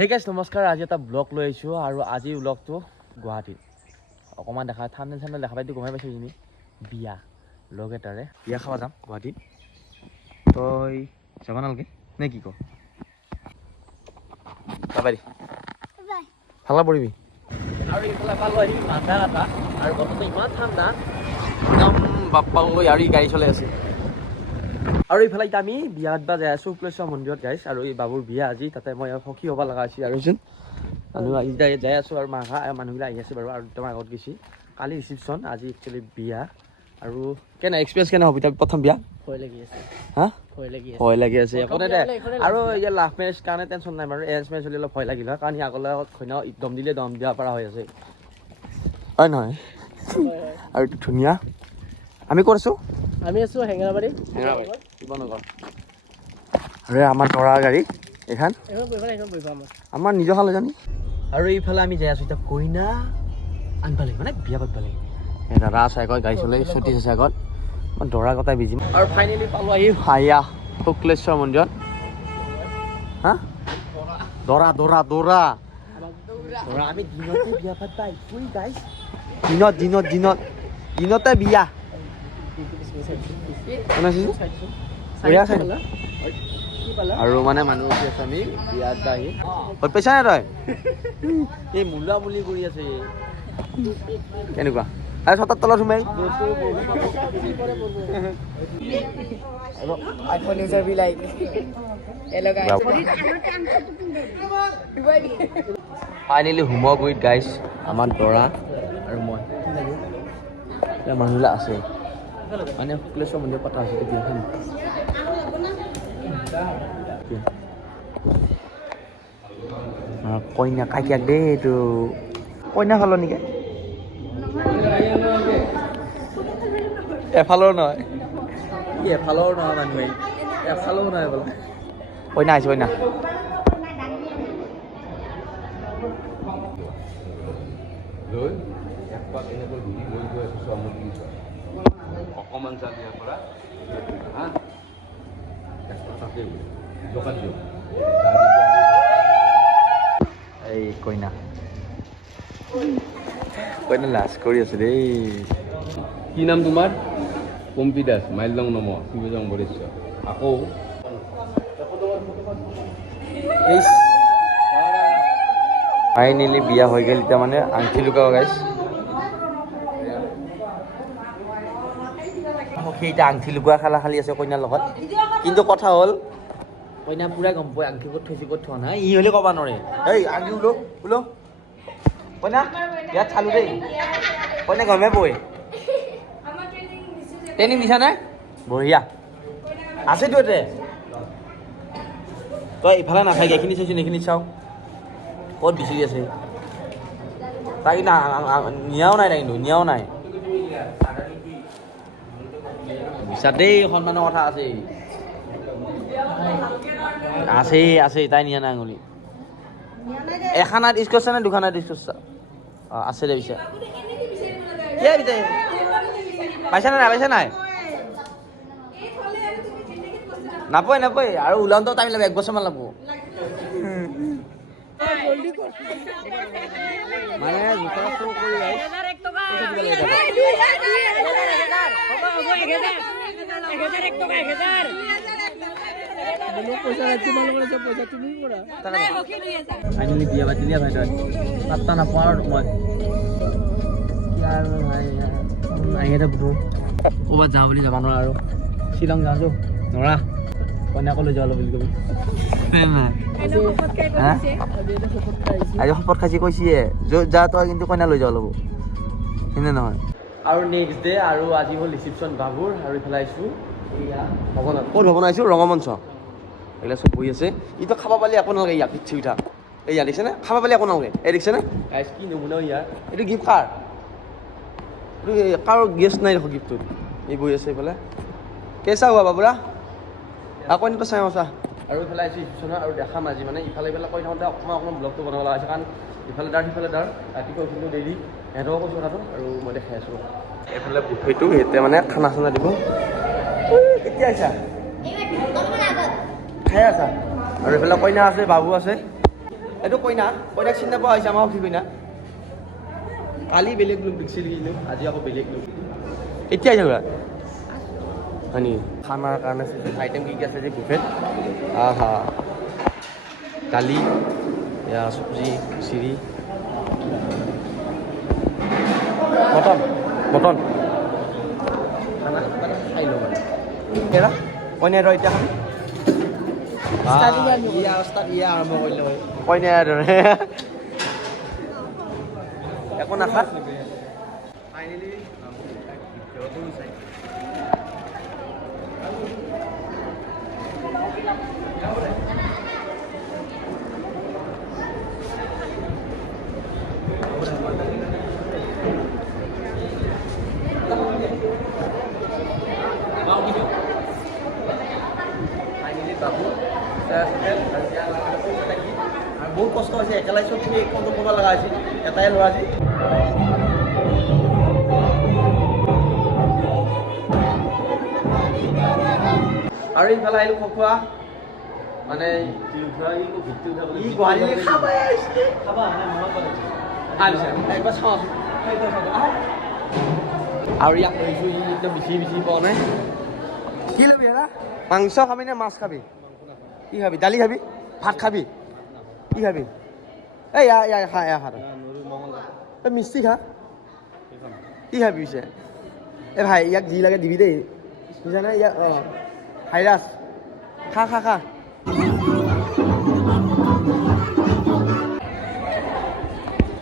Hey guys, নমস্কাৰ আজি এটা ব্লগ লৈ আহিছো আৰু আজি ব্লগটো গুৱাহাটীত অকমান দেখা থাম্বনেল দেখা পাইতো গমাই পাইছো তুমি বিয়া লগ এটাৰে বিয়া খাবা যাম গুৱাহাটীত তই যাবা নালগে নে কি ক বাবাই বাই ভালা পঢ়িবি আৰু ইফালে পালো আহি মাথা এটা আৰু বতৰটো ইমান ঠাণ্ডা একদম বাপ্পা গৈ আৰু গাড়ী চলাই আছে আৰু ইফালে এতিয়া আমি বিয়াত বা যাই আছো শুক্লেশ্বৰ মন্দিৰত গাইছ আৰু এই বাবুৰ বিয়া আজি তাতে মই সখী হ'ব লগা আছে আৰু যেন মানুহ আহি যাই আছো আৰু মানুহবিলাক আহি আছে বাৰু আৰু তোমাৰ আগত গৈছি কালি ৰিচিপশ্যন আজি একচুৱেলি বিয়া আৰু কেনে এক্সপিৰিয়েঞ্চ কেনে হ'ব এতিয়া প্ৰথম বিয়া ভয় লাগি আছে হা ভয় লাগি আছে একো নাই আৰু ইয়াৰ লাভ মেৰেজ কাৰণে টেনশ্যন নাই বাৰু এৰেঞ্জ মেৰেজ হ'লে অলপ ভয় লাগিল হয় কাৰণ সি আগলৈ ঘৈণা দম দিলে দম দিব পৰা হৈ আছে হয় নহয় আৰু ধুনীয়া আমি ক'ত আছো আমি আছো হেঙেৰাবাৰী শিৱনগৰ আৰু আমাৰ দৰা গাড়ী এইখন আমাৰ নিজৰ হালে জানি আৰু এইফালে আমি যাই আছো এতিয়া কইনা আনবা লাগে মানে বিয়া পাতিব লাগে দাদা আছে আগত গাড়ী চলাই ছুটি আছে আগত মই দৰা কটাই বিজিম আৰু ফাইনেলি পালো আহি হাইয়া শুক্লেশ্বৰ মন্দিৰত হা দৰা দৰা দৰা দৰা আমি দিনতে বিয়া পাতিব আহিছো গাইছ দিনতে বিয়া আৰু মানে মানুহ উঠি আছে আমি বিয়াত আহি পইচা নাই তই এই মূলা মুলি কৰি আছে কেনেকুৱা আৰু ছটাৰ তলত সোমাই ফাইনেলি হোমগুৰিত গাইছ আমাৰ দৰা আৰু মই মানুহবিলাক আছে মানে শুক্লেশ্বৰ মন্দিৰ পতা হৈছে বিয়াখন কইনা কাইকিয়াক দেই এইটো কইনা ফালৰ নেকি এফালৰ নহয় এফালৰ নহয় মানুহে এফালৰ নহয় বোলে কইনা আহিছে কইনা অকমান চালিয়াৰ পৰা এই কইনা কইনা লাজ কৰি আছে দেই কি নাম তোমাৰ পম্পী দাস মাইলদং নম শিৱজং বৰেশ্বৰ আকৌ ফাইনেলি বিয়া হৈ গ'ল এতিয়া মানে আংঠি লুকাব গাইছ সেইটা আংঠি লুকুৱা খেলা খালি আছে কইনাৰ লগত কিন্তু কথা হ'ল কইনা পুৰা গম পাই আংঠি ক'ত থৈছে ক'ত থোৱা নাই ই হ'লে ক'ব নোৱাৰে এই আংঠি ওলো কইনা ইয়াত চালো দেই কইনা গমে পই ট্ৰেইনিং দিছা নাই বঢ়িয়া আছেতো এতে তই ইফালে নাথাকে এইখিনি চাইছো এইখিনি চাওঁ ক'ত বিচাৰি আছে তাই কিন্তু নিয়াও নাই তাই কিন্তু নিয়াও নাই বুজিছা দেই সন্মানৰ কথা আছে তাই নিয়া নাই আঙুলি এখানাত ইউজ কৰিছা নে দুখানাত ইউজ কৰিছা অঁ আছে দে পিছে পাইছা নাই নাপায় আৰু ওলাওঁতেও টাইম লাগিব 1 বছৰমান লাগিব মানে জোতা চুৰ কৰি ফাইনেলি বিয়া পাতিলিয়া ভাই তই পাত্তা নাপাওঁ আৰু মই আহি থাকো ক'ৰবাত যাওঁ বুলি যাব নোৱাৰা আৰু শ্বিলং যাওঁ যো নৰা কইনাকো লৈ যাওঁ বুলি কবি আজি শপত খাইছে কৈছে য'ত যা তই কিন্তু কইনা লৈ যাওঁ ল'ব সেনে নহয় আৰু নেক্সট ডে আৰু আজি হ'ল ৰিচিপশ্যন বাবুৰ আৰু ইফালে আহিছোঁ ভৱনত ক'ত ভৱন আহিছোঁ ৰঙমঞ্চ এইবিলাক চব বহি আছে ইটো খাব পালে একো নালাগে ইয়াত পিঠি উঠা এই ইয়াত দেখিছেনে খাব পালে একো নালাগে এই দেখিছেনে কি নমুনা ইয়াৰ এইটো গিফ্ট কাৰ এইটো কাৰো গেষ্ট নাই দেখোঁ গিফ্টটোত এই বহি আছে এইফালে কেঁচা হোৱা বাবুৰা আকৌ এনেকৈ চাই আছা আৰু ইফালে আহিছোঁ ৰিচিপশ্যনৰ আৰু দেখাম আজি মানে ইফালে কৈ থাকোঁতে অকণমান ব্লগটো বনাব লগা হৈছে কাৰণ ইফালে দাৰ সিফালে দাৰ ৰাতিপুৱা উঠিলোঁ দেৰি সিহঁতকো কৈছোঁ কথাটো আৰু মই দেখাই আছোঁ এইফালে বুফেটো সিহঁতে মানে খানা চানা দিব কেতিয়া আহিছা খাই আছা আৰু এইফালে কইনা আছে বাবু আছে এইটো কইনা কইনাক চিনি নোপোৱা হৈছে আমাৰ সখী কইনা কালি বেলেগ লোক দেখিছিল কিন্তু আজি আকৌ বেলেগ লোক এতিয়া আহিছে ঘূৰা হয় নেকি খানাৰ কাৰণে আইটেম কি কি আছে যে বুফেট আহা দালি এয়া চব্জি চিৰি মটন খানা খাই লওঁ মানে এৰা কইনা ৰ এতিয়া আৰম্ভ কৰিলে কইনা দৰে একো নাখা বহুত কষ্ট হৈছে একেলাই চবখিনি কণ্ট্ৰল কৰিব লগা হৈছিল এটাই ল'ৰা আছিল আৰু ইফালে আহিলোঁ খোৱা মানে ই গুৱাহাটী খাবাই আহিছে একবাৰ চাওঁ আৰু ইয়াক কৈছোঁ ই একদম বিচি পোৱা নাই কি ল'বি দাদা মাংস খাবি নে মাছ খাবি কি খাবি দালি খাবি ভাত খাবি কি খাবি এই খা তই মিষ্টি খা কি খাবি পিছে এই ভাই ইয়াক যি লাগে দিবি দেই বুজিছানে ইয়াক অঁ ভাইৰাছ খা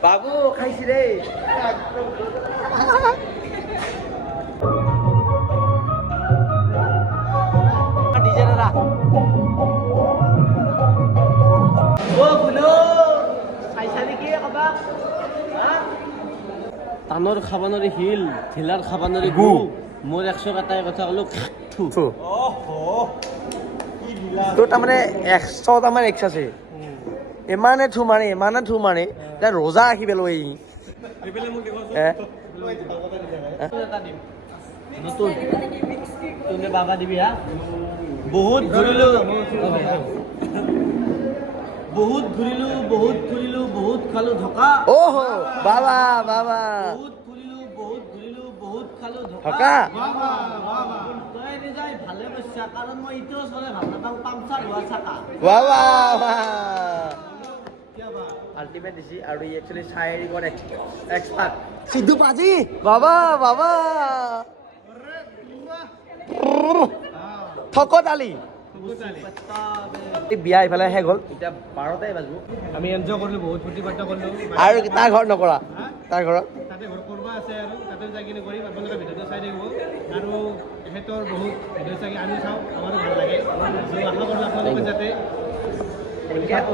বাবু খাইছি দেই ডিজে দাদা টানৰ খাবানৰি শিল ঢিলাৰ খাবানৰি গু মোৰ 100 এটাই কথা ক'লো তোৰ তাৰমানে 100 তাৰমানে এক্স আছে ইমানে থু মাৰে এতিয়া ৰোজা ৰাখি পেলো এই নতুন তুমি বাবা দিবি হা বহুত ঘূৰিলো বহুত ঘূৰিলো বহুত খালো ধকা অহ বাবা বহুত ঘূৰিলো বহুত খালো ধকা তই নিজাই ভালে বসছা কাৰণ মই ইটো চলে ভাল নাপাওঁ পামচাৰ হোৱা চাকা বাবা আল্টিমেট দিছি আৰু ই একচুয়ালি শায়েৰী কৰে এক্সপার্ট সিদ্ধু পাজি বাবা ঠকত আলি বিয়া ইফালে শেষ হ'ল এতিয়া 12টাই বাজিব আমি এনজয় কৰিলোঁ বহুত ফূৰ্তি ফাৰ্তা কৰিলোঁ আৰু তাৰ ঘৰত নকৰা তাৰ ঘৰত তাতে ঘৰ কৰিব আছে আৰু তাতে যাই কিনে কৰিম আপোনালোকে ভিডিঅ'টো চাই থাকিব আৰু তেখেতৰ বহুত ভিডিঅ' চাই আমি চাওঁ আমাৰো ভাল লাগে আশা কৰোঁ আপোনালোকে যাতে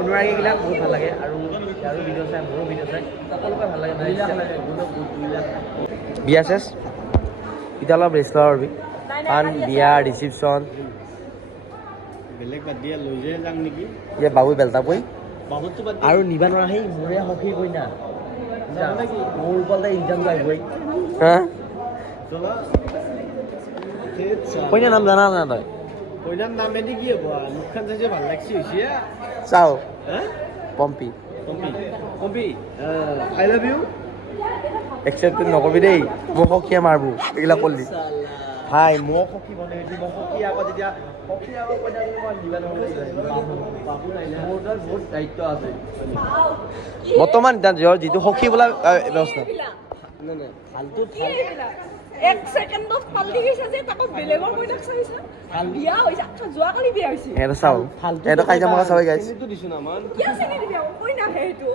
অনুৰাগীবিলাক বহুত ভাল লাগে আৰু ভিডিঅ' চাই মোৰো ভিডিঅ' চাই সকলোকে ভাল লাগে বিয়া চেছ এতিয়া অলপ ৰেষ্ট ল'ব পাৰিবি কাৰণ বিয়া ৰিচিপশ্যন বেলেগ বাদ দিয়া লৈ যায় যাম নেকি ইয়ে বাবু বেলতা পৰি বাবুতো বাদ আৰু নিবা নোৱাৰা সেই মোৰে সখী কইনা মোৰ ওপৰতে ইনকামটো আহিবই হা কইনাৰ নাম জানা না তই কইনাৰ নামেদি কি হ'ব মুখখন চাইছে ভাল লাগছি হৈছে চাও Pompi I love you accept নকবি দেই মোক সখীয়ে মাৰব এইবিলাক কৰিলি ভাই মোক সখী বনাই দিবি মোক সখী আগত যেতিয়া সখী আগত কইনা মই নিবা নোৱাৰিম মোৰ তাত বহুত দায়িত্ব আছে বৰ্তমান যিটো সখী বোলা ব্যৱস্থা নাই ফালতু এক সেকেন্ডত পাল্টি গৈছে যে তাকো বেলেগৰ কইনাক চাইছা বিয়া হৈছে আচ্ছা যোৱাকালি বিয়া হৈছে এটা চাও এটা কাইজা মকা চাবই গাইছ দিছো না মান কি আছে কি বিয়া কইনা হে এইটো